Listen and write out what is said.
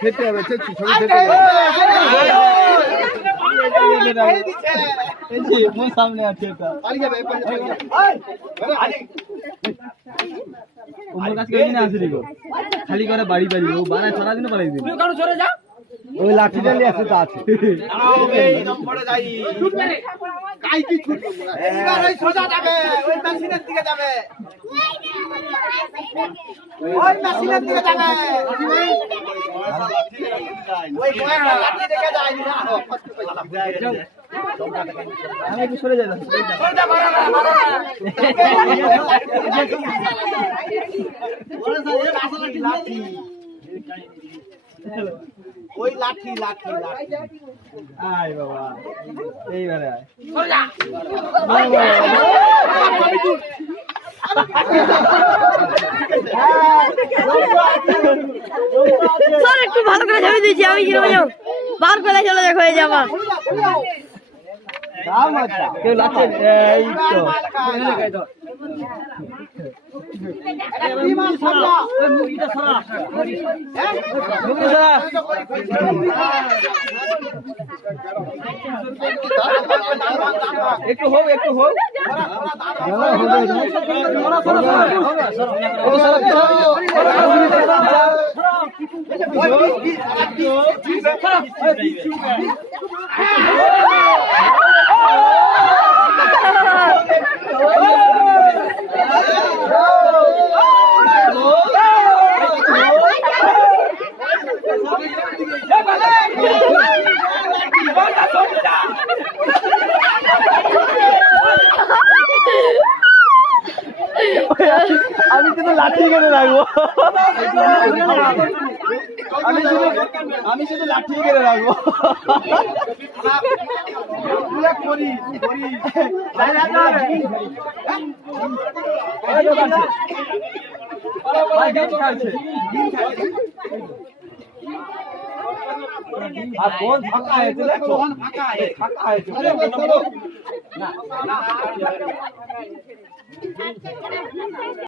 খেতে হবে সামনে আছে খালি করে বাড়ি বাড়ি ও বানায় সারা দিন বাড়াই দিন ওই লাঠিটা নিয়ে আসতে আছে আমি একটু সরে যাই ওই লাঠি লাঠি আয় বাবা এইবারে আয় স্যার একটু ভালো করে ছবি দিয়েছি আমি কিরকম বার করে চলে দেখো এই জামা কেউ লাগছে এই তো একটু হোক একটু হোক আমি কিন্তু লাঠি কেটে রাখবো আমি শুধু লাঠি কেটে রাখবো আর কোন ফাঁকা হয়েছে দেখো ফাঁকা হয়েছে